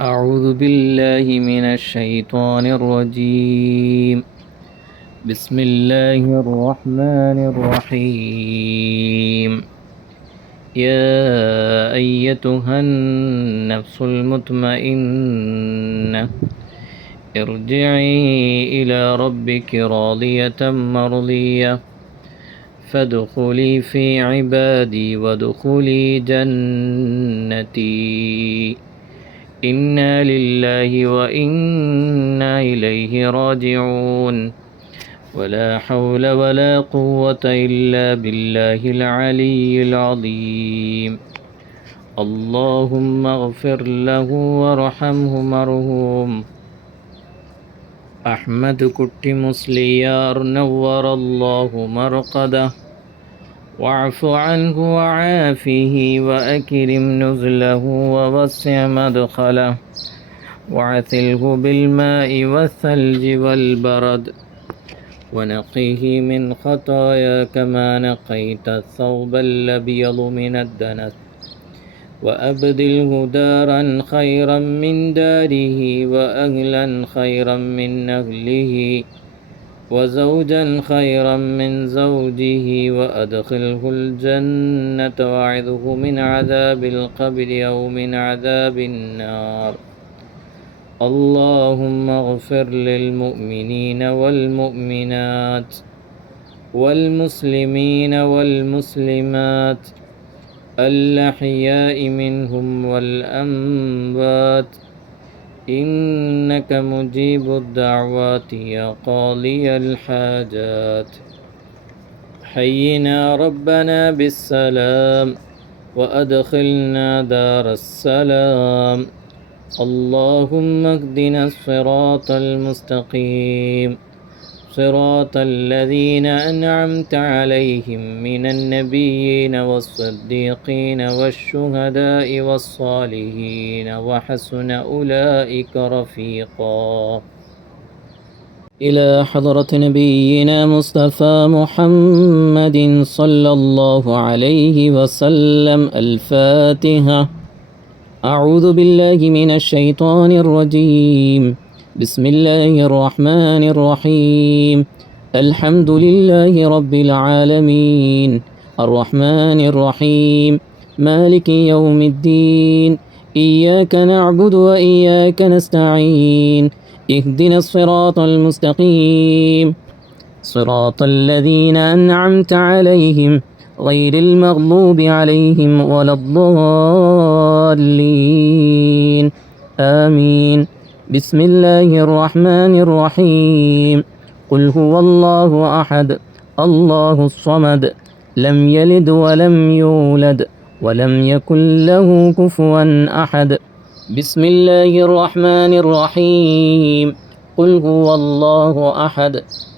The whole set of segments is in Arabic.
أعوذ بالله من الشيطان الرجيم. بسم الله الرحمن الرحيم. يا أيتها النفس المطمئنة ارجعي إلى ربك راضية مرضية فادخلي في عبادي وادخلي جنتي. إنا لله وإنا إليه راجعون. ولا حول ولا قوة إلا بالله العلي العظيم. اللهم اغفر له وارحمه مرحوم أحمد كُട്ടി മുസ്ലിയാർ نور الله مرقده واعف عنه وعافه وأكرم نزله ووسع مدخله وعثله بالماء والثلج والبرد ونقيه من خطايا كما نقيت الثوب الأبيض من الدنس وأبدله دارا خيرا من داره وأهلا خيرا من أهله وزوجا خيرا من زوجه وأدخله الجنة وأعذه من عذاب القبر أو من عذاب النار. اللهم اغفر للمؤمنين والمؤمنات والمسلمين والمسلمات الأحياء منهم والأموات إنك مجيب الدعوات يا قاضي الحاجات. حينا ربنا بالسلام وأدخلنا دار السلام. اللهم اهدنا الصراط المستقيم صراط الذين أنعمت عليهم من النبيين والصديقين والشهداء والصالحين وحسن أولئك رفيقا. إلى حضرة نبينا مصطفى محمد صلى الله عليه وسلم الفاتحة. أعوذ بالله من الشيطان الرجيم. بسم الله الرحمن الرحيم. الحمد لله رب العالمين الرحمن الرحيم مالك يوم الدين. إياك نعبد وإياك نستعين. اهدنا الصراط المستقيم صراط الذين أنعمت عليهم غير المغضوب عليهم ولا الضالين آمين. بسم الله الرحمن الرحيم. قل هو الله أحد الله الصمد لم يلد ولم يولد ولم يكن له كفوا أحد. بسم الله الرحمن الرحيم. قل هو الله أحد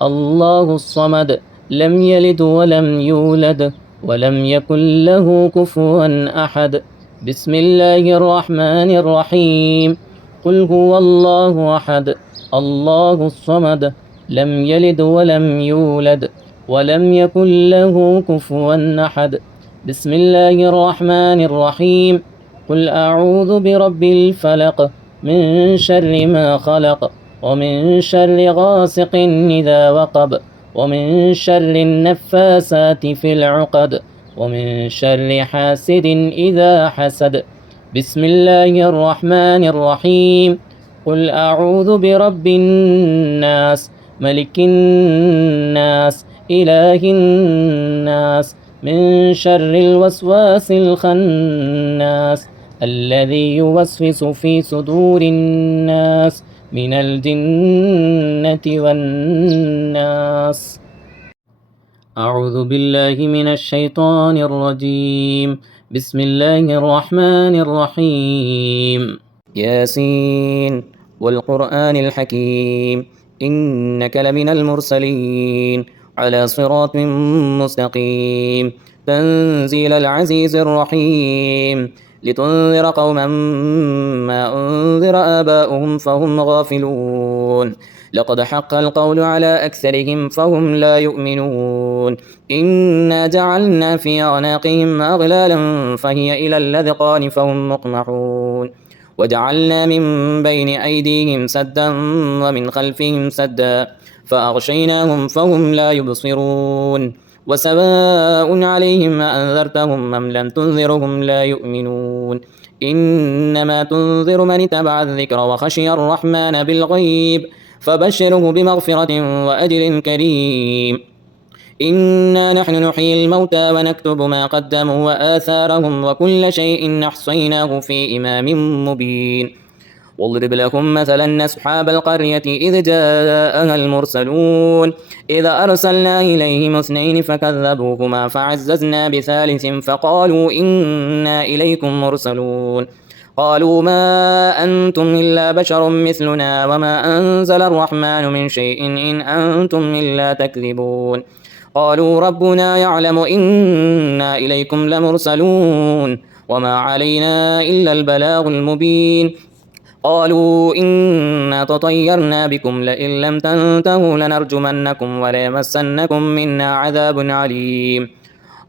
الله الصمد لم يلد ولم يولد ولم يكن له كفوا أحد. بسم الله الرحمن الرحيم. قل هو الله أحد الله الصمد لم يلد ولم يولد ولم يكن له كفوا أحد. بسم الله الرحمن الرحيم. قل أعوذ برب الفلق من شر ما خلق ومن شر غاسق إذا وقب ومن شر النفاسات في العقد ومن شر حاسد إذا حسد. بسم الله الرحمن الرحيم. قل أعوذ برب الناس ملك الناس إله الناس من شر الوسواس الخناس الذي يوسوس في صدور الناس من الجنة والناس. أعوذ بالله من الشيطان الرجيم. بسم الله الرحمن الرحيم. ياسين والقرآن الحكيم إنك لمن المرسلين على صراط مستقيم تنزيل العزيز الرحيم لتنذر قوما ما أنذر آباؤهم فهم غافلون. لقد حق القول على أكثرهم فهم لا يؤمنون. إنا جعلنا في أعناقهم أغلالا فهي إلى الأذقان فهم مقمحون وجعلنا من بين أيديهم سدا ومن خلفهم سدا فأغشيناهم فهم لا يبصرون وسواء عليهم أأنذرتهم أم لم تنذرهم لا يؤمنون إنما تنذر من اتبع الذكر وخشي الرحمن بالغيب فبشره بمغفرة وأجر كريم إنا نحن نحيي الموتى ونكتب ما قدموا وآثارهم وكل شيء نحصيناه في إمام مبين واضرب لكم مثلا أصحاب القرية إذ جاءها المرسلون إذا أرسلنا إليهم اثنين فكذبوهما فعززنا بثالث فقالوا إنا إليكم مرسلون قالوا ما أنتم إلا بشر مثلنا وما أنزل الرحمن من شيء إن أنتم إلا تكذبون قالوا ربنا يعلم إنا إليكم لمرسلون وما علينا إلا البلاغ المبين قالوا إنا تطيرنا بكم لئن لم تنتهوا لنرجمنكم وليمسنكم منا عذاب عليم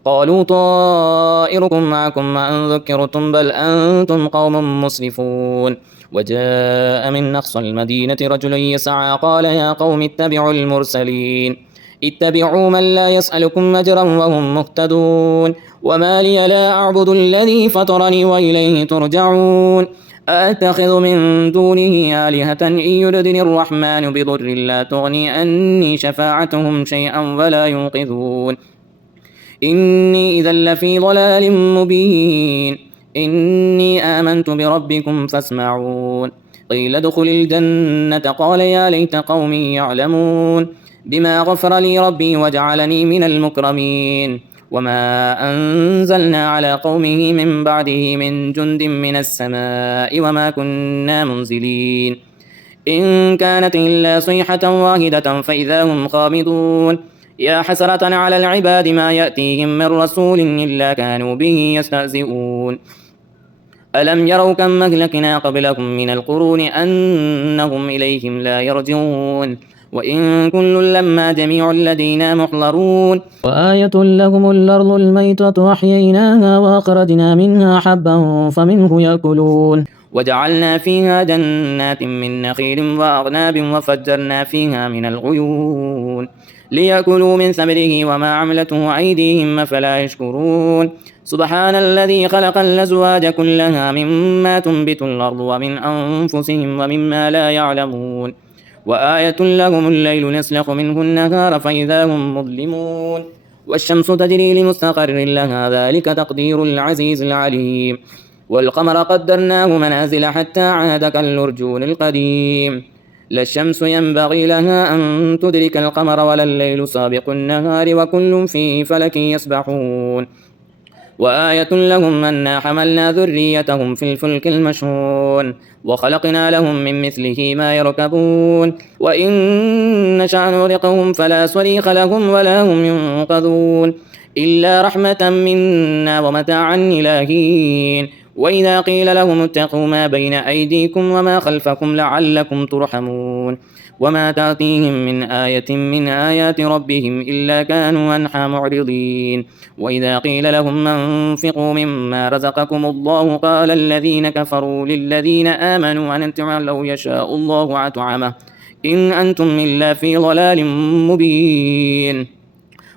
قالوا طائركم معكم وأن ذكرتم بل أنتم قوم مسرفون وجاء من أقصى المدينة رجل يسعى قال يا قوم اتبعوا المرسلين اتبعوا من لا يسألكم أجرا وهم مهتدون وما لي لا أعبد الذي فطرني وإليه ترجعون أتخذ من دونه آلهة إن يردني الرحمن بضر لا تغني عني شفاعتهم شيئا ولا ينقذون إني إذا لفي ضلال مبين إني آمنت بربكم فاسمعون قيل ادخل الجنة قال يا ليت قومي يعلمون بما غفر لي ربي وجعلني من المكرمين وما أنزلنا على قومه من بعده من جند من السماء وما كنا منزلين إن كانت إلا صيحة واحدة فإذا هم خامدون يا حسرة على العباد ما يأتيهم من رسول إلا كانوا به يستهزئون ألم يروا كم أهلكنا قبلهم من القرون أنهم إليهم لا يرجعون وإن كل لما جميع لدينا محضرون وآية لهم الأرض الميتة أحييناها وأخرجنا منها حبا فمنه يأكلون وجعلنا فيها جنات من نخيل وأعناب وفجرنا فيها من العيون ليأكلوا من ثمره وما عملته أيديهم فلا يشكرون سبحان الذي خلق الأزواج كلها مما تنبت الأرض ومن أنفسهم ومما لا يعلمون وآية لهم الليل نسلخ منه النهار فإذا هم مظلمون والشمس تجري لمستقر لها ذلك تقدير العزيز العليم والقمر قدرناه منازل حتى عاد كالأرجون القديم لا الشمس ينبغي لها أن تدرك القمر ولا الليل سابق النهار وكل في فلك يسبحون وآية لهم أنا حملنا ذريتهم في الفلك المشحون وخلقنا لهم من مثله ما يركبون وإن نشأ نغرقهم فلا صريخ لهم ولا هم ينقذون إلا رحمة منا ومتاعا إلى حين وإذا قيل لهم اتقوا ما بين أيديكم وما خلفكم لعلكم ترحمون وما تأتيهم من آية من آيات ربهم إلا كانوا عنها معرضين وإذا قيل لهم انفقوا مما رزقكم الله قال الذين كفروا للذين آمنوا أنطعم لو يشاء الله أطعمه إن أنتم إلا في ضلال مبين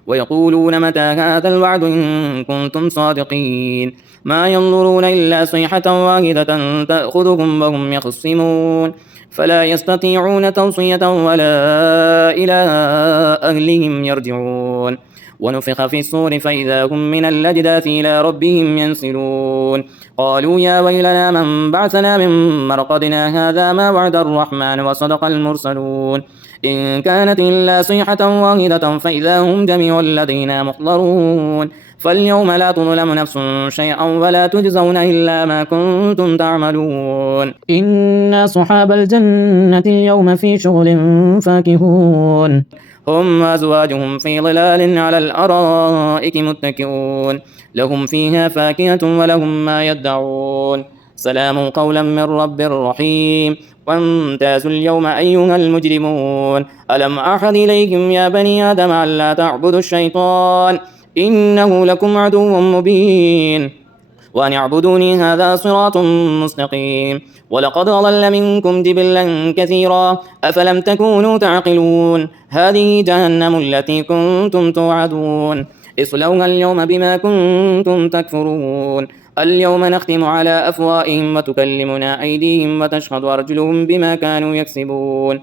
ويقولون متى هذا الوعد إن كنتم صادقين ما ينظرون إلا صيحة واحدة تأخذهم وهم يخصمون فلا يستطيعون توصية ولا إلى أهلهم يرجعون ونفخ في الصور فإذا هم من الأجداث إلى ربهم ينسلون قالوا يا ويلنا من بعثنا من مرقدنا هذا ما وعد الرحمن وصدق المرسلون إن كانت إلا صيحة واحدة فإذا هم جميع لدينا محضرون فاليوم لا تظلم نفس شيئا ولا تجزون إلا ما كنتم تعملون إن أصحاب الجنة اليوم في شغل فاكهون هم وأزواجهم في ظلال على الأرائك متكئون لهم فيها فاكهة ولهم ما يدعون سلام قولا من رب رحيم وامتازوا اليوم أيها المجرمون ألم أحد إليكم يا بني آدم ألا تعبدوا الشيطان إنه لكم عدو مبين وأن اعبدوني هذا صراط مستقيم ولقد أضل منكم جبلا كثيرا أفلم تكونوا تعقلون هذه جهنم التي كنتم توعدون اصلوها اليوم بما كنتم تكفرون اليوم نختم على أفواههم وتكلمنا أيديهم وتشهد أرجلهم بما كانوا يكسبون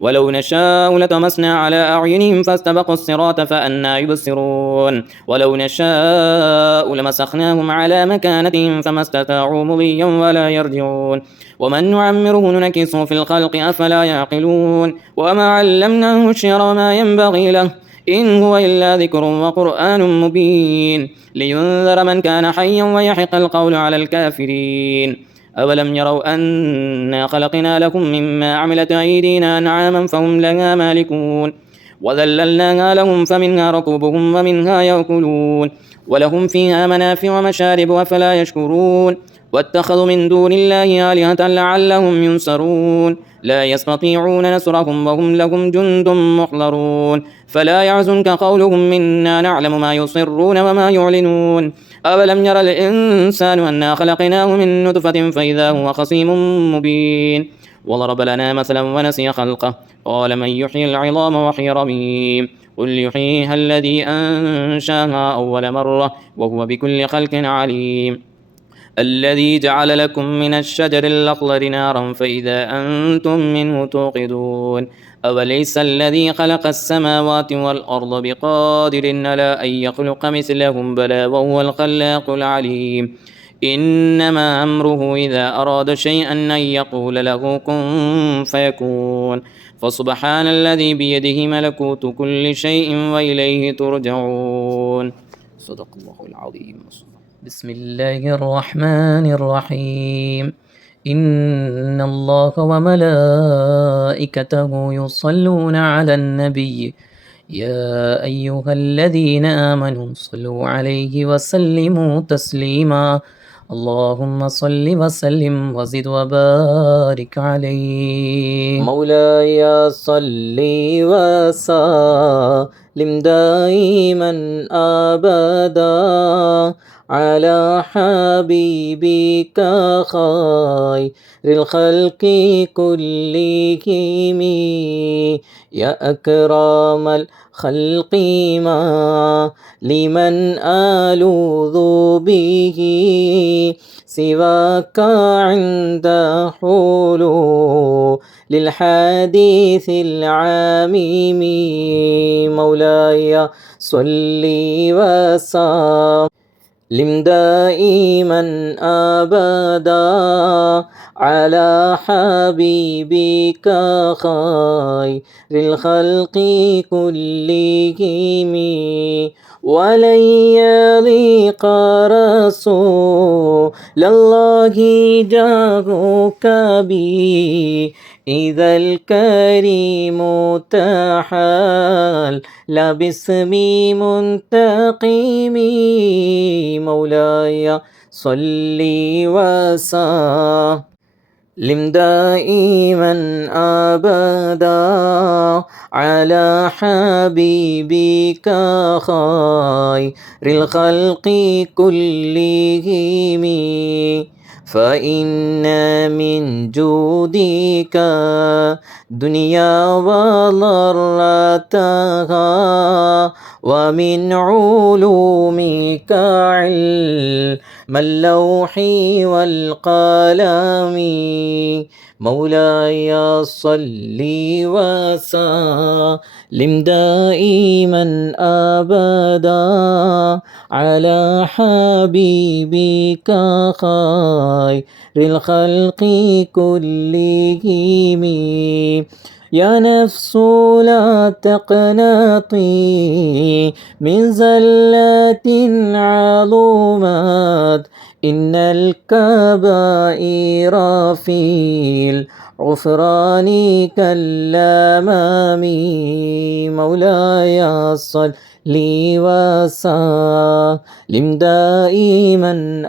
ولو نشاء لطمسنا على أعينهم فاستبقوا الصراط فأنى يبصرون ولو نشاء لمسخناهم على مكانتهم فما استطاعوا مضيا ولا يرجعون ومن نعمره ننكسه في الخلق أفلا يعقلون وما علمناه الشعر وما ينبغي له إن هو إلا ذكر وقرآن مبين لينذر من كان حيا ويحق القول على الكافرين أولم يروا أنا خلقنا لكم مما عملت أيدينا أنعاما فهم لها مالكون وذللناها لهم فمنها ركوبهم ومنها يأكلون ولهم فيها منافع ومشارب أفلا يشكرون واتخذوا من دون الله آلهة لعلهم ينصرون لا يستطيعون نصرهم وهم لهم جند محضرون فلا يحزنك قولهم منا نعلم ما يصرون وما يعلنون أولم ير الإنسان أنا خلقناه من نطفة فإذا هو خصيم مبين وضرب لنا مثلا ونسي خلقه قال من يحيي العظام وهي رميم قل يحييها الذي أنشاها أول مرة وهو بكل خلق عليم الذي جعل لكم من الشجر الأخضر نارا فإذا أنتم منه توقدون أوليس الذي خلق السماوات والأرض بقادر على أن يخلق مثلهم بلى وهو الخلاق العليم إنما أمره إذا أراد شيئا أن يقول له كن فيكون فسبحان الذي بيده ملكوت كل شيء وإليه ترجعون صدق الله العظيم. بسم الله الرحمن الرحيم إن الله وملائكته يصلون على النبي يا أيها الذين آمنوا صلوا عليه وسلموا تسليما اللهم صل وسلم وزد وبارك عليه مولاي صل وسلم دائما أبدا على حبيبك خير الخلق كلهم يا أكرم الخلق ما لمن ألوذ به سواك عند حلول للحديث العميم مولاي صل وسلم دائما أبدا على حبيبك خير الخلق كلهم ولن يليق رسول الله جاهك بي إذا الكريم تحال باسم منتقم مولاي صل وسلم دائما أبدا على حبيبك خير الخلق كلهم فإن من جودك دنيا وضرتها ومن علومك علم اللوح والقلم مولاي صل وسلم دائما أبدا على حبيبك خير الخلق كلهم يا نفس لا تقنطي من زلات عظمت إن الكبائر في الغفران كالأمام مولاي صل وسلم دائما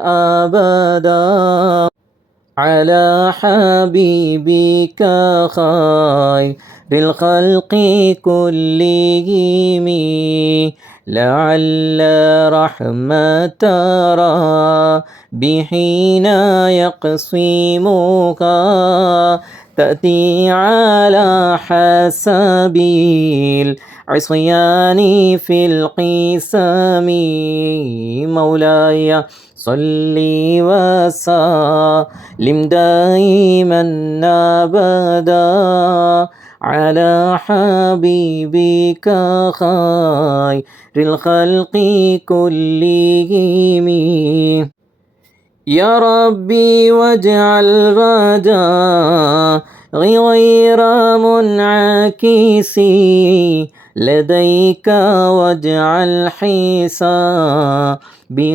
أبدا على حبيبك خير الخلق كلهم لعل رحمة ربي يقسمها تأتي على حسب العصيان في القسم. مولاي صل وسلم دائما أبدا على حبيبك خير الخلق كلهم. يا ربي واجعل رجاء غير منعكس لديك واجعل حسابي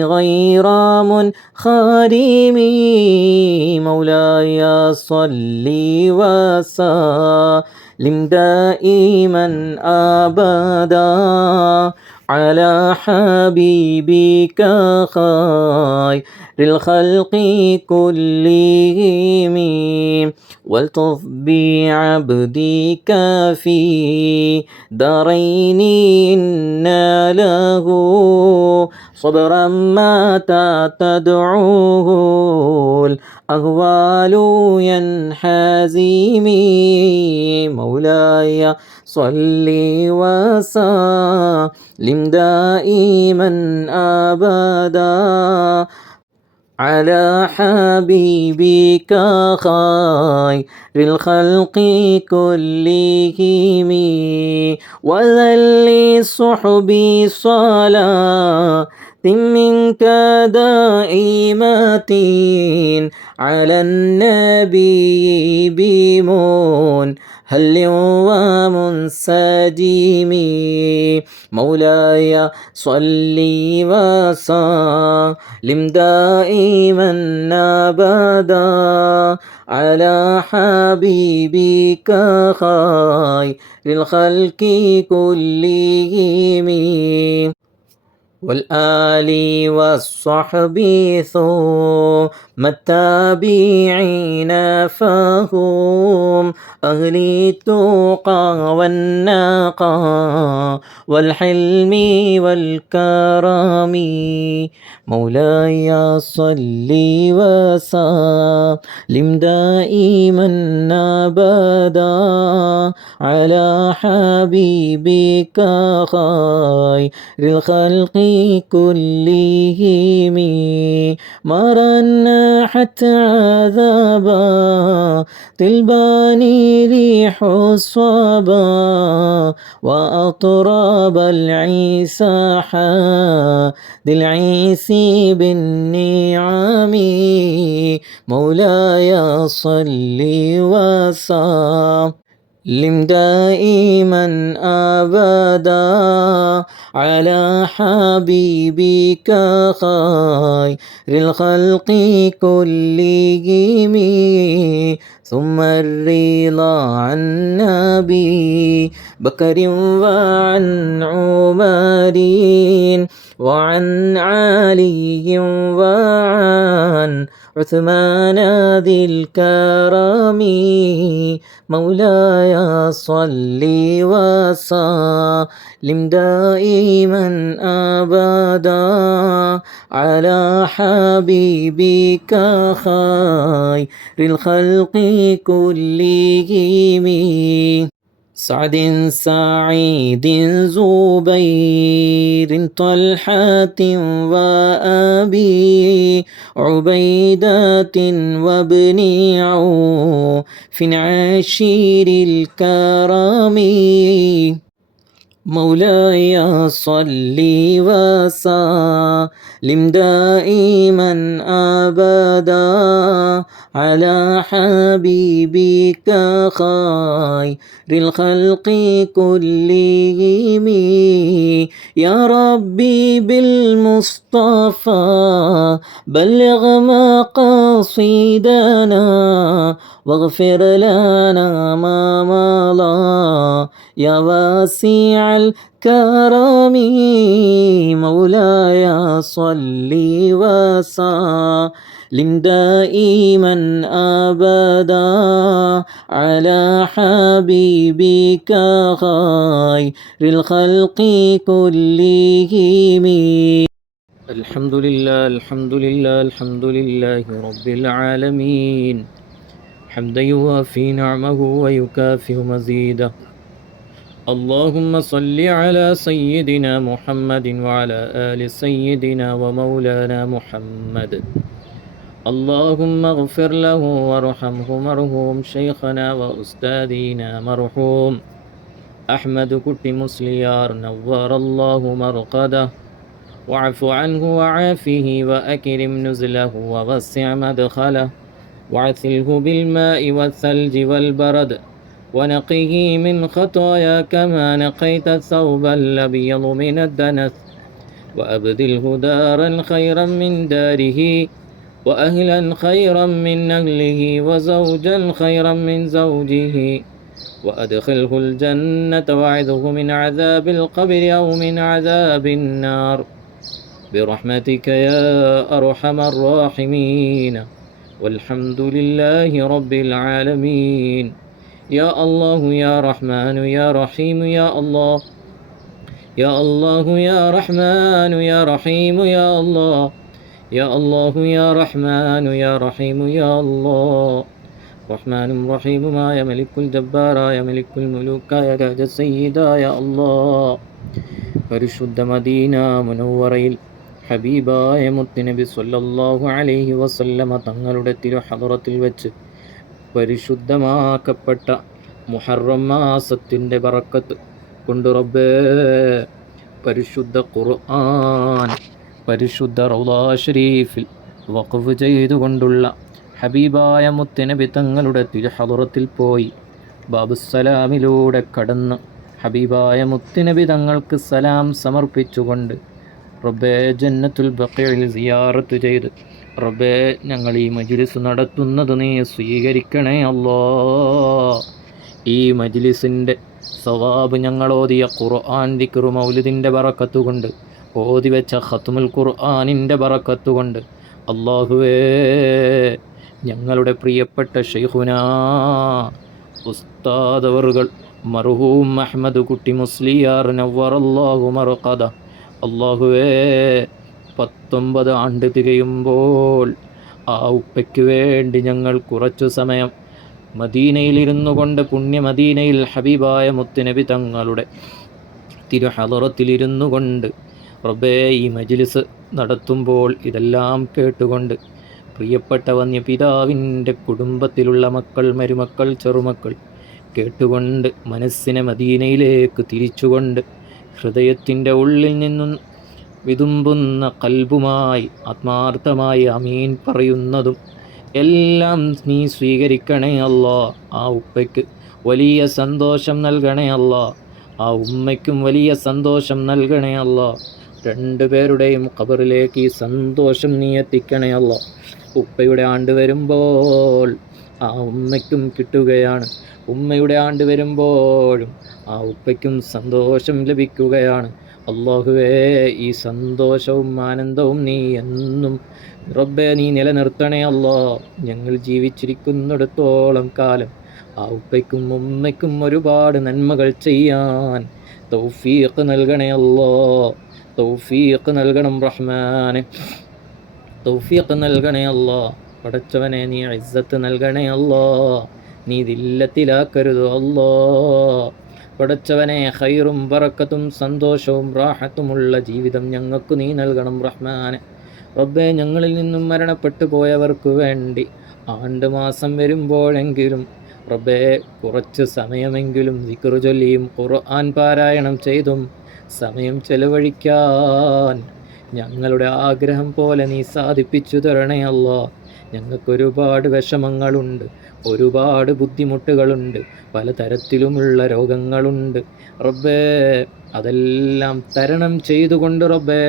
غير منخرم. مولاي صل وسلم دائما أبدا على حبيبك خير الخلق كلهم. والطف بعبدك في دارين إن له صبرا متى تدعوه الأهوال ينحزم. مولاي صل وسلم دائما أبدا على حبيبك خير الخلق كلهم. وذل صحبي صلاة منك دائمة على النبي بمن هل ومنسجم. مولاي صل وسلم دائما أبدا على حبيبك خير الخلق كلهم. والآل والصحب ثم التابعين فهم أهل التقى والنقى والحلم والكرم. مولاي صل وسلم دائما أبدا على حبيبك خير الخلق كلهم. مرنا حتى عذابا تلباني ريح الصبا وأطراب العيسى ذي العيس بالنعم. مولاي صل وسلم دائما أبدا على حبيبك خير الخلق كلهم. ثم الرضا عن نبي بكر وعن عمر وعن علي وعن عثمان ذي الكرم. مولاي صل وسلم دائما أبدا على حبيبك خير الخلق كلهم. سعد سعيد زبير طلحة وأبي عبيدة وابن عوف عشير الكرم. مولاي صل وسلم دائما أبدا على حبيبك خير الخلق كلهم. يا ربي بالمصطفى بلغ مقاصدنا واغفر لنا ما مضى يا واسع الكرم. مولاي صل لم دائما أبدا على حبيبك خير الخلق كلهم. الحمد لله الحمد لله الحمد لله رب العالمين، حمدا يوافي نعمه ويكافئ مزيده. اللهم صل على سيدنا محمد وعلى آل سيدنا ومولانا محمد. اللهم اغفر له وارحمه مرحوم شيخنا وأستاذنا مرحوم أحمد كتي مسليار نور الله مرقده، واعف عنه وعافه وأكرم نزله ووسع مدخله، واعثله بالماء والثلج والبرد، ونقه من خطايا كما نقيت الثوب الأبيض من الدنس، وأبدله دارا خيرا من داره، وأهلا خيرا من أهله، وزوجا خيرا من زوجه، وأدخله الجنة وأعذه من عذاب القبر أو من عذاب النار برحمتك يا أرحم الراحمين. والحمد لله رب العالمين. يا الله يا رحمن يا رحيم يا الله، يا الله يا رحمن يا رحيم يا الله، يا الله يا رحمن يا رحيم يا الله. റഹ്മാനും റഹീമുമായ മലിക്കുൽ ജബ്ബാറായ മലിക്കുൽ മുലൂക്കായ രാജസയ്യിദായ അല്ലാഹ്, പരിശുദ്ധ മദീന മുനവ്വറയിൽ ഹബീബായ മുത്തുനബി സ്വല്ലല്ലാഹു അലൈഹി വസല്ലമ തങ്ങളുടെ തിരുഹദറത്തിൽ വെച്ച് പരിശുദ്ധമാക്കപ്പെട്ട മുഹറം മാസത്തിൻ്റെ ബറക്കത്ത് കൊണ്ട് റബ്ബേ, പരിശുദ്ധ ഖുർആൻ പരിശുദ്ധ റൗളാ ശരീഫിൽ വഖഫ് ചെയ്തുകൊണ്ടുള്ള ഹബീബായ മുത്തുനബി തങ്ങളുടെ തിരുഹദറത്തിൽ പോയി ബാബുസ്സലാമിലൂടെ കടന്ന് ഹബീബായ മുത്തുനബി തങ്ങൾക്ക് സലാം സമർപ്പിച്ചുകൊണ്ട് റബ്ബേ ജന്നത്തുൽ ബഖീഇൽ സിയാറത്ത് ചെയ്ത് റബ്ബേ ഞങ്ങൾ ഈ മജ്ലിസ് നടത്തുന്നത് നീ സ്വീകരിക്കണേ അല്ലാഹ്. ഈ മജ്ലിസിൻ്റെ സവാബ് ഞങ്ങളോതിയ ഖുർആൻ ദിക്ർ മൗലിദിൻ്റെ ബറക്കത്തുകൊണ്ട്, ഓതി വെച്ച ഖത്മുൽ ഖുർആനിൻ്റെ ബറക്കത്തുകൊണ്ട് അല്ലാഹുവേ, ഞങ്ങളുടെ പ്രിയപ്പെട്ട ശൈഖുനാ ഉസ്താദ് അവറുകൾ മർഹൂം അഹ്മദ് കുട്ടി മുസ്ലിയാർ നവ്വറല്ലാഹു മർഖദ, അല്ലാഹുവേ 19 ആണ്ട് തികയുമ്പോൾ ആ ഉപ്പയ്ക്ക് വേണ്ടി ഞങ്ങൾ കുറച്ചു സമയം മദീനയിലിരുന്നു കൊണ്ട് പുണ്യ മദീനയിൽ ഹബീബായ മുത്തുനബി തങ്ങളുടെ തിരുഹദറത്തിലിരുന്നു കൊണ്ട് റബ്ബേ ഈ മജ്ലിസ് നടത്തുമ്പോൾ ഇതെല്ലാം കേട്ടുകൊണ്ട് പ്രിയപ്പെട്ട വന്യപിതാവിൻ്റെ കുടുംബത്തിലുള്ള മക്കൾ, മരുമക്കൾ, ചെറുമക്കൾ കേട്ടുകൊണ്ട് മനസ്സിനെ മദീനയിലേക്ക് തിരിച്ചുകൊണ്ട് ഹൃദയത്തിൻ്റെ ഉള്ളിൽ നിന്നും വിതുമ്പുന്ന കൽബുമായി ആത്മാർത്ഥമായി അമീൻ പറയുന്നതും എല്ലാം നീ സ്വീകരിക്കണേ അല്ലാ. ആ ഉപ്പയ്ക്ക് വലിയ സന്തോഷം നൽകണേ അല്ലാ, ആ ഉമ്മയ്ക്കും വലിയ സന്തോഷം നൽകണേ അല്ലാ. രണ്ടുപേരുടെയും ഖബറിലേക്ക് ഈ സന്തോഷം നീ എത്തിക്കണേ അല്ലാ. ഉപ്പയുടെ ആണ്ട് വരുമ്പോൾ ആ ഉമ്മയ്ക്കും കിട്ടുകയാണ്, ഉമ്മയുടെ ആണ്ട് വരുമ്പോഴും ആ ഉപ്പയ്ക്കും സന്തോഷം ലഭിക്കുകയാണ്. അല്ലാഹുവേ, ഈ സന്തോഷവും ആനന്ദവും നീ എന്നും റബ്ബേ നീ നിലനിർത്തണേ അല്ലാ. ഞങ്ങൾ ജീവിച്ചിരിക്കുന്നിടത്തോളം കാലം ആ ഉപ്പയ്ക്കും ഉമ്മയ്ക്കും ഒരുപാട് നന്മകൾ ചെയ്യാൻ തൗഫീഖ് നൽകണേ അല്ലാ. തൗഫീഖ് നൽകണം റഹ്മാനെ, തൗഫീഖ് നൽകണേ അല്ലാ. പടച്ചവനെ നീ ഇസ്സത്ത് നൽകണേ അല്ലാ, നീ ദില്ലത്തിലാക്കരുത് അല്ലാ. പടച്ചവനെ ഖൈറും ബറക്കത്തും സന്തോഷവും റാഹത്തുമുള്ള ജീവിതം ഞങ്ങൾക്ക് നീ നൽകണം റഹ്മാനെ. റബ്ബേ, ഞങ്ങളിൽ നിന്നും മരണപ്പെട്ടു പോയവർക്ക് വേണ്ടി ആണ്ട് മാസം വരുമ്പോഴെങ്കിലും റബ്ബേ കുറച്ച് സമയമെങ്കിലും ദിക്ർ ചൊല്ലിയും ഖുർആൻ പാരായണം ചെയ്തും സമയം ചെലവഴിക്കാൻ ഞങ്ങളുടെ ആഗ്രഹം പോലെ നീ സാധിപ്പിച്ചു തരണേ അല്ലാ. ഞങ്ങൾക്കൊരുപാട് വിഷമങ്ങളുണ്ട്, ഒരുപാട് ബുദ്ധിമുട്ടുകളുണ്ട്, പലതരത്തിലുമുള്ള രോഗങ്ങളുണ്ട് റബ്ബേ. അതെല്ലാം തരണം ചെയ്തുകൊണ്ട് റബ്ബേ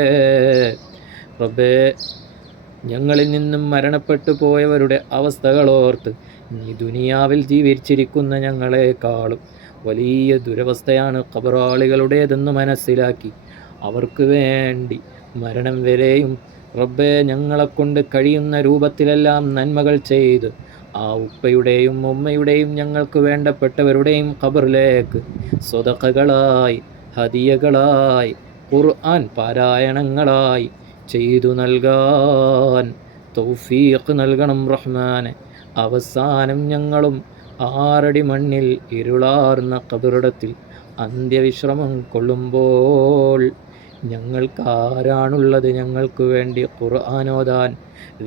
ഞങ്ങളിൽ നിന്നും മരണപ്പെട്ടു പോയവരുടെ അവസ്ഥകളോർത്ത് നീ ദുനിയാവിൽ ജീവിച്ചിരിക്കുന്ന ഞങ്ങളെക്കാളും വലിയ ദുരവസ്ഥയാണ് ഖബറാളികളുടേതെന്ന് മനസ്സിലാക്കി അവർക്ക് വേണ്ടി മരണം വരെയും റബ്ബേ, ഞങ്ങളെക്കൊണ്ട് കഴിയുന്ന രൂപത്തിലെല്ലാം നന്മകൾ ചെയ്ത് ആ ഉപ്പയുടെയും ഉമ്മയുടെയും ഞങ്ങൾക്ക് വേണ്ടപ്പെട്ടവരുടെയും ഖബറിലേക്ക് സ്വതഖകളായി, ഹദിയകളായി, ഖുർആൻ പാരായണങ്ങളായി ചെയ്തു നൽകാൻ തൗഫീഖ് നൽകണം റഹ്മാനെ. അവസാനം ഞങ്ങളും 6 അടി മണ്ണിൽ ഇരുളാർന്ന ഖബറിടത്തിൽ അന്ത്യവിശ്രമം കൊള്ളുമ്പോൾ ഞങ്ങൾക്കാരാണുള്ളത് ഞങ്ങൾക്ക് വേണ്ടി ഖുർആൻ ഓതാൻ,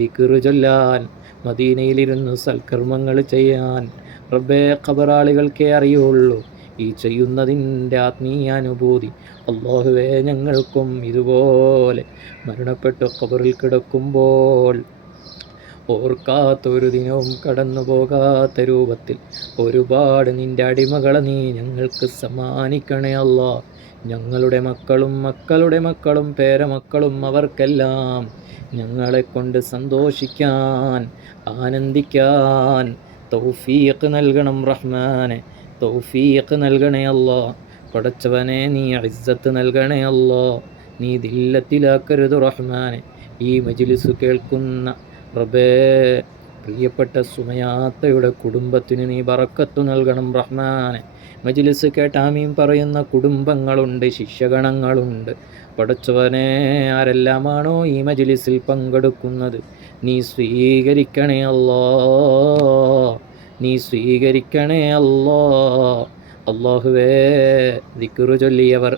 ദിക്റ് ചൊല്ലാൻ, മദീനയിലിരുന്ന് സൽക്കർമ്മങ്ങൾ ചെയ്യാൻ? റബ്ബേ, ഖബറാളികൾക്കേ അറിയുള്ളൂ ഈ ചെയ്യുന്നതിൻ്റെ ആത്മീയാനുഭൂതി. അല്ലാഹുവേ, ഞങ്ങൾക്കും ഇതുപോലെ മരണപ്പെട്ട് ഖബറിൽ കിടക്കുമ്പോൾ ഓർക്കാത്ത ഒരു ദിനവും കടന്നു പോകാത്ത രൂപത്തിൽ ഒരുപാട് നിൻ്റെ അടിമകളെ നീ ഞങ്ങൾക്ക് സമ്മാനിക്കണേ അല്ലാ. ഞങ്ങളുടെ മക്കളും മക്കളുടെ മക്കളും പേരമക്കളും അവർക്കെല്ലാം ഞങ്ങളെ കൊണ്ട് സന്തോഷിക്കാൻ, ആനന്ദിക്കാൻ തൗഫീഖ് നൽകണം റഹ്മാനെ. തൗഫീഖ് നൽകണേ അല്ലാ. പടച്ചവനെ, നീ ഇസ്സത്ത് നൽകണേ അല്ലാ. നീ ദില്ലത്തിലാക്കരുത് റഹ്മാനെ. ഈ മജ്ലിസ് കേൾക്കുന്ന റബ്ബേ, പ്രിയപ്പെട്ട സുമയാത്തയുടെ കുടുംബത്തിന് നീ ബറക്കത്ത് നൽകണം റഹ്മാനെ. മജ്ലിസ് കേട്ട് ആമീൻ പറയുന്ന കുടുംബങ്ങളുണ്ട്, ശിഷ്യഗണങ്ങളുണ്ട്. പടച്ചവനെ, ആരെല്ലാമാണോ ഈ മജ്ലിസിൽ പങ്കെടുക്കുന്നത് നീ സ്വീകരിക്കണേ അല്ലാ, നീ സ്വീകരിക്കണേ അല്ലാ. അല്ലാഹുവേ, ദിക്റ് ചൊല്ലിയവർ,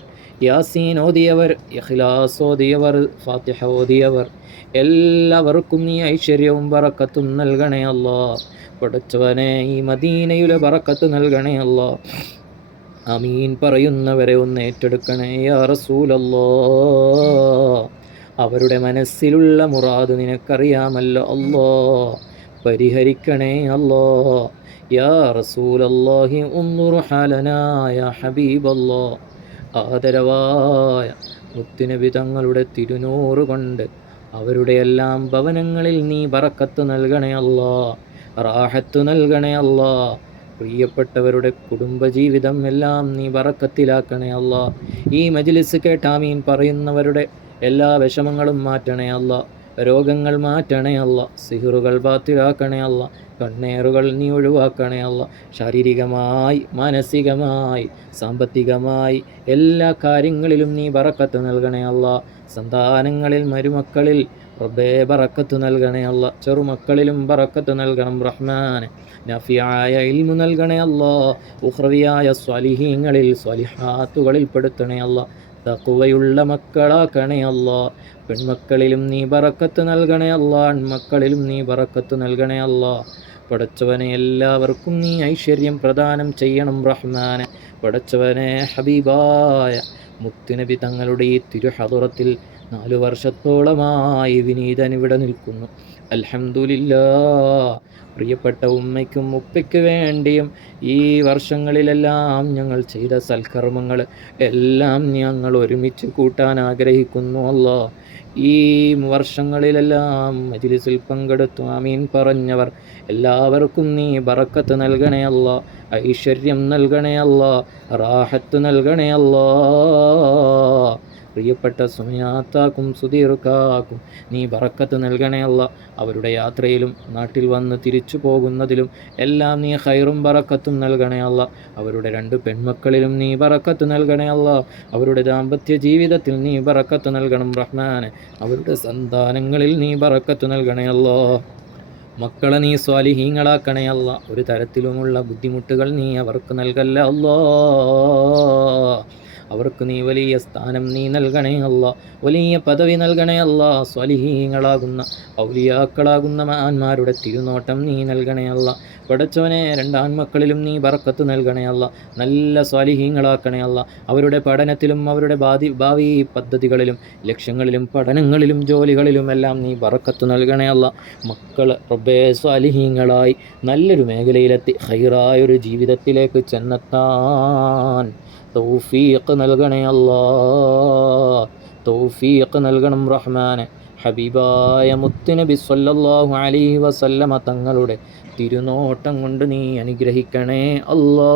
യാസീൻ ഓതിയവർ, ഇഖ്ലാസ് ഓതിയവർ, ഫാത്തിഹ ഓതിയവർ എല്ലാവർക്കും നീ ഐശ്വര്യവും ബറക്കത്തും നൽകണേ അല്ലാ. പടച്ചവനെ, ഈ മദീനയിലെ ബറക്കത്ത് നൽകണേ അല്ലാ. ആമീൻ പറയുന്നവരെ ഒന്ന് ഏറ്റെടുക്കണേ യാ റസൂലല്ലാ. അവരുടെ മനസ്സിലുള്ള മുറാദ് നിനക്കറിയാമല്ലോ അല്ലാ, പരിഹരിക്കണേ അല്ലാ. യാ റസൂലല്ലാഹി ഉൻദുർ ഹാലനാ യാ ഹബീബല്ലാ. ആദരവായ മുത്തുനബി തങ്ങളുടെ തിരുനൂറ് കൊണ്ട് അവരുടെ എല്ലാം ഭവനങ്ങളിൽ നീ ബറക്കത്ത് നൽകണേ അല്ലാ, റാഹത്ത് നൽകണേ അല്ലാ. പ്രിയപ്പെട്ടവരുടെ കുടുംബജീവിതം എല്ലാം നീ ബറക്കത്തിലാക്കണേ അല്ലാ. ഈ മജ്ലിസ് കേട്ട് ആമീൻ പറയുന്നവരുടെ എല്ലാ വിഷമങ്ങളും മാറ്റണേ അല്ലാ, രോഗങ്ങൾ മാറ്റണേ അല്ലാ, സിഹറുകൾ ബാത്തിലാക്കണേ അല്ലാ, കണ്ണേറുകൾ നീ ഒഴിവാക്കണേ അല്ലാ. ശാരീരികമായി, മാനസികമായി, സാമ്പത്തികമായി എല്ലാ കാര്യങ്ങളിലും നീ ബറക്കത്ത് നൽകണേ അല്ലാ. സന്താനങ്ങളിൽ, മരുമക്കളിൽ റബ്ബേ ബറക്കത്ത് നൽകണേ അല്ലാ. ചെറുമക്കളിലും ബറക്കത്ത് നൽകണം റഹ്മാനെ. നഫിയായ ഇൽമു നൽകണേ അല്ലാ. ഉഖ്റവിയായ സ്വാലിഹീങ്ങളിൽ, സ്വാലിഹാത്തുകളിൽ പെടുത്തണേ അല്ലാ. തഖ്വയുള്ള മക്കളാക്കണേ അല്ലാ. പെൺമക്കളിലും നീ ബറക്കത്ത് നൽകണേ അല്ലാ, ആൺമക്കളിലും നീ ബറക്കത്ത് നൽകണേ അല്ലാ. പടച്ചവനെ, എല്ലാവർക്കും നീ ഐശ്വര്യം പ്രദാനം ചെയ്യണം റഹ്മാനെ. പടച്ചവനെ, ഹബീബായ മുത്തുനബി തങ്ങളുടെ ഈ തിരുഹദറത്തിൽ 4 വർഷത്തോളമായി വിനീതൻ ഇവിടെ നിൽക്കുന്നു. അൽഹംദുലില്ലാഹ്. പ്രിയപ്പെട്ട ഉമ്മയ്ക്കും ഉപ്പയ്ക്ക് വേണ്ടിയും ഈ വർഷങ്ങളിലെല്ലാം ഞങ്ങൾ ചെയ്ത സൽക്കർമ്മങ്ങൾ എല്ലാം ഞങ്ങൾ ഒരുമിച്ച് കൂട്ടാൻ ആഗ്രഹിക്കുന്നു അല്ലാ. ഈ വർഷങ്ങളിലെല്ലാം മജ്ലിസിൽ പങ്കെടുത്തു ആമീൻ പറഞ്ഞവർ എല്ലാവർക്കും നീ ബറക്കത്ത് നൽകണേ അല്ലാ, ഐശ്വര്യം നൽകണേ അല്ലാ, റാഹത്ത് നൽകണേ അല്ലാ. പ്രിയപ്പെട്ട സുമയാത്താക്കും സുദീർക്കാക്കും നീ ബറക്കത്ത് നൽകണേ അല്ലാ. അവരുടെ യാത്രയിലും നാട്ടിൽ വന്ന് തിരിച്ചു പോകുന്നതിലും എല്ലാം നീ ഖൈറും ബറക്കത്തും നൽകണേ അല്ലാ. അവരുടെ 2 പെൺമക്കളിലും നീ ബറക്കത്ത് നൽകണേ അല്ലാ. അവരുടെ ദാമ്പത്യ ജീവിതത്തിൽ നീ ബറക്കത്ത് നൽകണം റഹ്മാനെ. അവരുടെ സന്താനങ്ങളിൽ നീ ബറക്കത്ത് നൽകണേ അല്ലാ. മക്കളെ നീ സ്വാലിഹീങ്ങളാക്കണേ അല്ലാ. ഒരു തരത്തിലുമുള്ള ബുദ്ധിമുട്ടുകൾ നീ അവർക്ക് നൽകല്ല അല്ലാ. അവർക്ക് നീ വലിയ സ്ഥാനം നീ നൽകണേ അല്ലാ, വലിയ പദവി നൽകണേ അല്ലാ. സ്വാലിഹീങ്ങളാകുന്ന ഔലിയാക്കളാകുന്ന മഹാന്മാരുടെ തിരുനോട്ടം നീ നൽകണേ അല്ലാ. പടച്ചവനെ, 2 ആൺമക്കളിലും നീ ബറക്കത്ത് നൽകണേ അല്ലാ. നല്ല സ്വാലിഹീങ്ങളാക്കണേ അല്ലാ. അവരുടെ പഠനത്തിലും അവരുടെ ഭാവി പദ്ധതികളിലും ലക്ഷ്യങ്ങളിലും പഠനങ്ങളിലും ജോലികളിലും എല്ലാം നീ ബറക്കത്ത് നൽകണേ അല്ലാ. മക്കൾ റബ്ബേ സ്വാലിഹീങ്ങളായി നല്ലൊരു മേഖലയിലെത്തി ഖൈറായൊരു ജീവിതത്തിലേക്ക് ചെന്നെത്താൻ തൗഫീഖ് നൽകണേ അല്ലാ. തൗഫീഖ് നൽകണം റഹ്മാനെ. ഹബീബായ മുത്തുനബി സ്വല്ലല്ലാഹു അലൈഹി വസല്ലമ തങ്ങളുടെ തിരുനോട്ടം കൊണ്ട് നീ അനുഗ്രഹിക്കണേ അല്ലാ,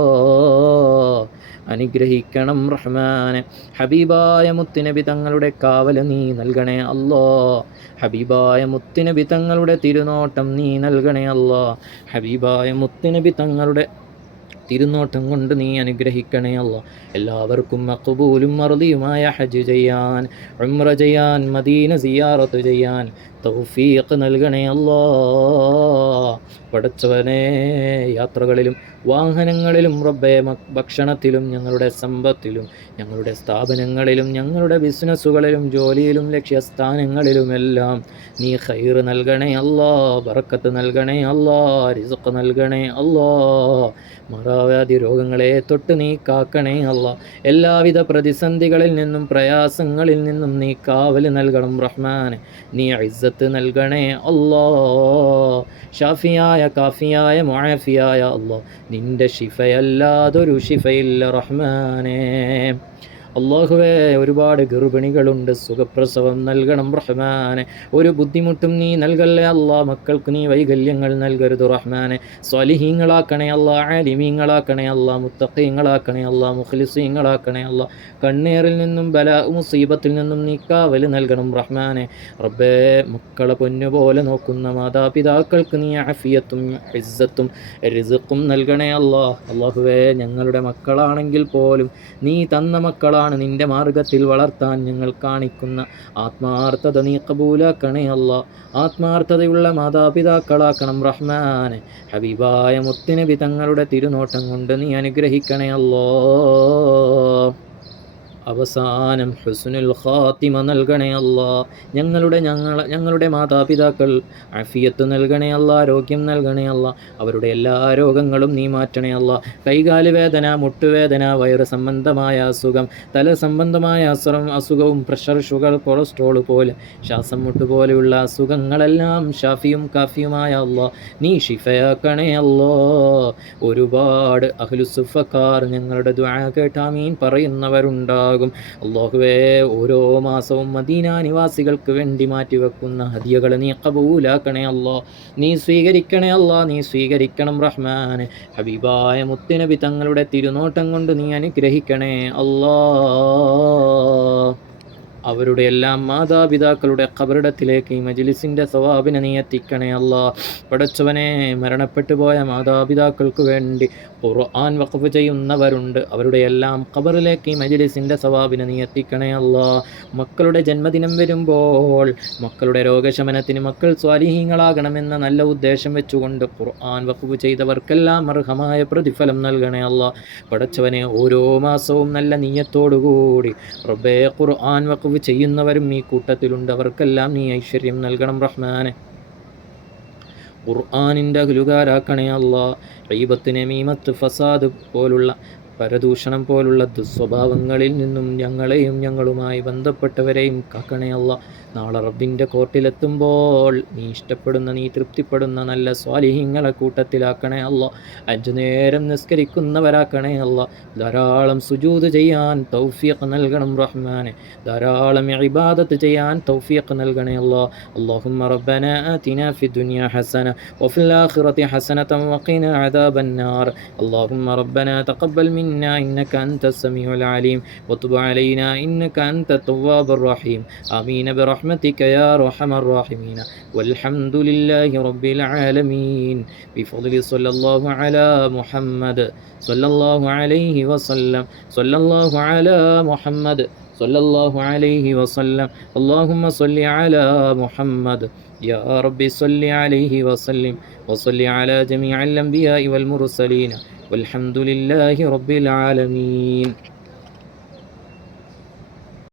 അനുഗ്രഹിക്കണം റഹ്മാനെ. ഹബീബായ മുത്തുനബി തങ്ങളുടെ കാവല് നീ നൽകണേ അല്ലാ, ഹബീബായ മുത്തുനബി തങ്ങളുടെ തിരുനോട്ടം നീ നൽകണേ അല്ലാ, ഹബീബായ മുത്തുനബി തങ്ങളുടെ തിരുനോട്ടം കൊണ്ട് നീ അനുഗ്രഹിക്കണേ അല്ലാ. എല്ലാവർക്കും മഖ്ബൂലും മർദിയുമായ ഹജ്ജ് ചെയ്യാൻ, ഉംറ ചെയ്യാൻ, മദീന സിയാറത്ത് ചെയ്യാൻ തൗഫീഖ് നൽകണേ അല്ലാ. പടച്ചവനെ, യാത്രകളിലും വാഹനങ്ങളിലും റബ്ബേ, ഭക്ഷണത്തിലും ഞങ്ങളുടെ സമ്പത്തിലും ഞങ്ങളുടെ സ്ഥാപനങ്ങളിലും ഞങ്ങളുടെ ബിസിനസ്സുകളിലും ജോലിയിലും ലക്ഷ്യസ്ഥാനങ്ങളിലുമെല്ലാം നീ ഖൈർ നൽകണേ അല്ലാ, ബറക്കത്ത് നൽകണേ അല്ലാ, റിസ്ഖ് നൽകണേ അല്ലാ. മാറാവ്യാധി രോഗങ്ങളെ തൊട്ട് നീ കാക്കണേ അല്ലാ. എല്ലാവിധ പ്രതിസന്ധികളിൽ നിന്നും പ്രയാസങ്ങളിൽ നിന്നും നീ കാവൽ നൽകണം റഹ്മാൻ. നീ ഇസ്സത്ത് നൽകണേ അല്ലാ. ഷാഫിയായ കാഫിയായ മുആഫിയായ അല്ലാ, നിന്റെ ശിഫയല്ലാതൊരു ശിഫയില്ല റഹ്മാനേ. അള്ളാഹുവേ, ഒരുപാട് ഗർഭിണികളുണ്ട്, സുഖപ്രസവം നൽകണം റഹ്മാനെ. ഒരു ബുദ്ധിമുട്ടും നീ നൽകല്ലേ അല്ലാ. മക്കൾക്ക് നീ വൈകല്യങ്ങൾ നൽകരുത് റഹ്മാനെ. സ്വാലിഹീങ്ങളാക്കണേ അല്ലാ, ആലിമീങ്ങളാക്കണേ അല്ലാ, മുത്തഖീങ്ങളാക്കണേ അല്ലാ, മുഖ്ലിസീങ്ങളാക്കണേ അല്ലാ. കണ്ണീറിൽ നിന്നും ബലാ മുസീബത്തിൽ നിന്നും നീ കാവൽ നൽകണം റഹ്മാനെ. റബ്ബേ, മക്കളെ പൊന്നുപോലെ നോക്കുന്ന മാതാപിതാക്കൾക്ക് നീ ആഫിയത്തും ഇസ്സത്തും റിസ്ഖും നൽകണേ അല്ലാ. അള്ളാഹുവേ, ഞങ്ങളുടെ മക്കളാണെങ്കിൽ പോലും നീ തന്ന മക്കളാണ്, നിന്റെ മാർഗത്തിൽ വളർത്താൻ ഞങ്ങൾ കാണിക്കുന്ന ആത്മാർത്ഥത നീ കബൂലാക്കണേ അല്ലാ. ആത്മാർത്ഥതയുള്ള മാതാപിതാക്കളാക്കണം റഹ്മാനെ. ഹബീബായ മുത്തുനബി തങ്ങളുടെ തിരുനോട്ടം കൊണ്ട് നീ അനുഗ്രഹിക്കണേ അല്ലാ. അവസാനം ഹുസ്നുൽ ഖാത്തിമ നൽകണേ അല്ലാ. ഞങ്ങളുടെ മാതാപിതാക്കൾ ആഫിയത്ത് നൽകണേ അല്ലാ, ആരോഗ്യം നൽകണേ അല്ലാ. അവരുടെ എല്ലാ രോഗങ്ങളും നീ മാറ്റണേ അല്ലാ. കൈകാല് വേദന, മുട്ടുവേദന, വയറ് സംബന്ധമായ അസുഖം, തല സംബന്ധമായ അസുഖവും പ്രഷർ, ഷുഗർ, കൊളസ്ട്രോൾ പോലെ ശ്വാസം മുട്ട് പോലെയുള്ള അസുഖങ്ങളെല്ലാം ഷാഫിയും കാഫിയുമായ അല്ലാ നീ ഷിഫയാക്കണേ അല്ലാ. ഒരുപാട് അഹ്ലുസുഫക്കാർ ഞങ്ങളുടെ ദുആ കേട്ട് ആമീൻ പറയുന്നവരുണ്ടാകും. അല്ലാഹുവേ, ഓരോ മാസവും മദീന നിവാസികൾക്ക് വേണ്ടി മാറ്റിവെക്കുന്ന ഹദിയകൾ നീ ഖബൂലാക്കണേ അല്ലാ. നീ സ്വീകരിക്കണേ അല്ലാ, നീ സ്വീകരിക്കണം റഹ്മാനെ. ഹബീബായ മുത്തുനബി തങ്ങളുടെ തിരുനോട്ടം കൊണ്ട് നീ അനുഗ്രഹിക്കണേ അല്ലാ. അവരുടെ എല്ലാം മാതാപിതാക്കളുടെ ഖബറിടത്തിലേക്ക് ഈ മജ്ലിസിൻ്റെ സവാബിനെ നീ എത്തിക്കണേ അല്ലാ. പടച്ചവനെ, മരണപ്പെട്ടു പോയ മാതാപിതാക്കൾക്ക് വേണ്ടി ഖുർആൻ വഖഫ് ചെയ്യുന്നവരുണ്ട്, അവരുടെ എല്ലാം ഖബറിലേക്ക് ഈ മജ്ലിസിൻ്റെ സവാബിനെ നീ എത്തിക്കണേ അല്ലാ. മക്കളുടെ ജന്മദിനം വരുമ്പോൾ മക്കളുടെ രോഗശമനത്തിന് മക്കൾ സ്വാലിഹീങ്ങളാകണമെന്ന നല്ല ഉദ്ദേശം വെച്ചുകൊണ്ട് ഖുർആൻ വഖഫ് ചെയ്തവർക്കെല്ലാം അർഹമായ പ്രതിഫലം നൽകണേ അല്ലാ. പടച്ചവനെ, ഓരോ മാസവും നല്ല നിയ്യത്തോടുകൂടി റബ്ബേ ഖുർആൻ വഖഫ് ചെയ്യുന്നവരും ഈ കൂട്ടത്തിലുണ്ട്, അവർക്കെല്ലാം നീ ഐശ്വര്യം നൽകണം റഹ്മാനെ. ഖുർആനിൻ്റെ അഹ്ലുകാരാക്കണേ അല്ലാ. ഗീബത്ത്, നമീമത്ത്, ഫസാദ് പോലുള്ള പരദൂഷണം പോലുള്ള ദുസ്വഭാവങ്ങളിൽ നിന്നും ഞങ്ങളെയും ഞങ്ങളുമായി ബന്ധപ്പെട്ടവരെയും കാക്കണേ അല്ലാ. നാളെ റബ്ബിൻ്റെ കോർട്ടിലെത്തുമ്പോൾ നീ ഇഷ്ടപ്പെടുന്ന, നീ തൃപ്തിപ്പെടുന്ന നല്ല സ്വാലിഹീങ്ങളെ കൂട്ടത്തിലാക്കണേ അല്ലാ. 5 നേരം നിസ്കരിക്കുന്നവരാക്കണേ അല്ലാ. ധാരാളം സുജൂദ് ചെയ്യാൻ തൗഫീഖ് നൽകണം റഹ്മാനെ. ധാരാളം ഇബാദത്ത് ചെയ്യാൻ തൗഫീഖ് നൽകണേ അല്ലാ. അല്ലാഹുമ്മ റബ്ബനാ ആതിനാ ഫിദ്ദുനിയാ ഹസന വഫിൽ ആഖിറതി ഹസനതൻ വഖിനാ അദാബന്നാർ. അല്ലാഹുമ്മ റബ്ബനാ തഖബ്ബൽ മിന്നാ ഇന്നക അൻതസ് സമീഉൽ അലീം വതുബ് അലൈനാ ഇന്നക അൻതത് തവ്വാബുർ റഹീം. ആമീൻ برحمتك يا أرحم الراحمين والحمد لله رب العالمين بفضل صلى الله على محمد صلى الله عليه وسلم صلى الله على محمد صلى الله عليه وسلم. اللهم صل على محمد يا رب صل عليه وسلم وصل على جميع الأنبياء والمرسلين والحمد لله رب العالمين.